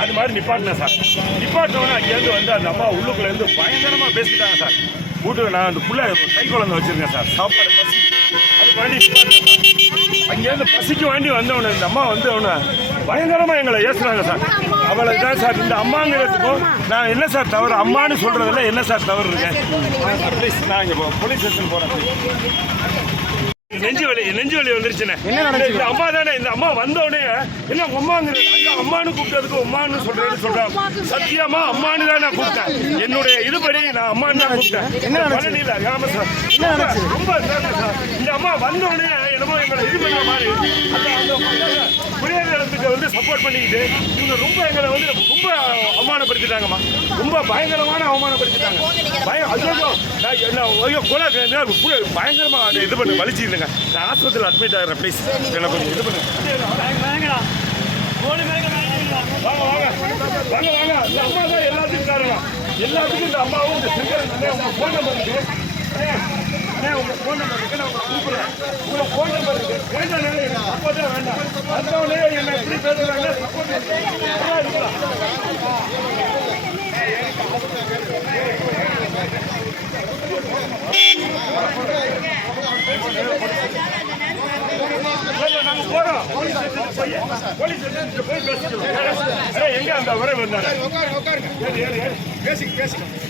அது மாதிரி நிப்பாட்டினேன் சார். நிப்பாட்டினோன்னே அங்கேருந்து வந்து அந்த அம்மா உள்ளுக்குள்ளேருந்து பயங்கரமாக பேசிட்டாங்க சார். வீட்டுக்கு நான் அந்த புள்ள கை குழந்தை வச்சுருக்கேன் சார். சாப்பாடு பசி. அது வேண்டி அங்கேருந்து பசிக்கு வேண்டி வந்தவனு இந்த அம்மா வந்து அவனை பயங்கரமாக எங்களை ஏசுனாங்க சார். அவளை தான் சார் இந்த அம்மாங்கிறதுக்கும் நான் என்ன சார் தவறு? அம்மான்னு சொல்கிறதுல என்ன சார் தவறு இருக்கேன் ப்ளீஸ் நான் இங்கே போலீஸ் ஸ்டேஷன் போகிறேன் நெஞ்சு வலி நெஞ்சு வலி வந்துருச்சுண்ணே? இந்த அம்மா தானே இந்த அம்மா வந்த உடனே என்ன உமாங்கிறது ஐயா அம்மான்னு கூப்பிட்டதுக்கு உமான்னு சொல்றேன்னு சொல்றான் சத்தியமா அம்மான்னு தான் நான் கூப்பிட்டேன். என்னுடைய இதுபடி நான் அம்மான்னு தான் கூப்பிட்டேன்? பழனியில ஆமா சார்? ரொம்ப இந்த அம்மா வந்த உடனே என்னமோ எங்களை இது பண்ண மாதிரி. அந்த குடியரசுக்கு வந்து சப்போர்ட் பண்ணிக்கிட்டு இவங்க ரொம்ப எங்களை வந்து ரொம்ப அவமானப்படுத்திட்டாங்கம்மா. ரொம்ப பயங்கரமான அவமானப்படுத்திட்டாங்க. பயம் ஐயோ நான் என்ன ஐயோ கூட பயங்கரமாக புரிய- அதை இது பண்ணு வலிச்சுருங்க நான் ஆஸ்பத்திரியில் அட்மிட் ஆகிறேன் ப்ளீஸ் எனக்கு கொஞ்சம் இது பண்ணுங்க வாங்க வாங்க. வாங்க வாங்க. இந்த அம்மா தான் எல்லாத்துக்கும் காரணம். எல்லாத்துக்கும் இந்த அம்மாவும் இந்த சிங்கர் உங்க ஃபோன் நம்பர் இருக்கு. அண்ணே, அண்ணே, ஃபோன் நம்பர் இருக்கு. நான் உங்களை கூப்பிடுறேன் உங்க ஃபோன் நம்பர் இருக்கு. வேண்டாம் எனக்கு சப்போர்ட்டே வேண்டாம். வந்தவனே என்ன எப்படி பேசுறாங்க சப்போர்ட் நாங்க போறோம் போலீஸ் ஸ்டேஷனுக்கு போய் போலீஸ் ஸ்டேஷனுக்கு போய் பேசிக்கிறோம் எங்க அந்த உறவு உட்காருங்க உட்காருங்க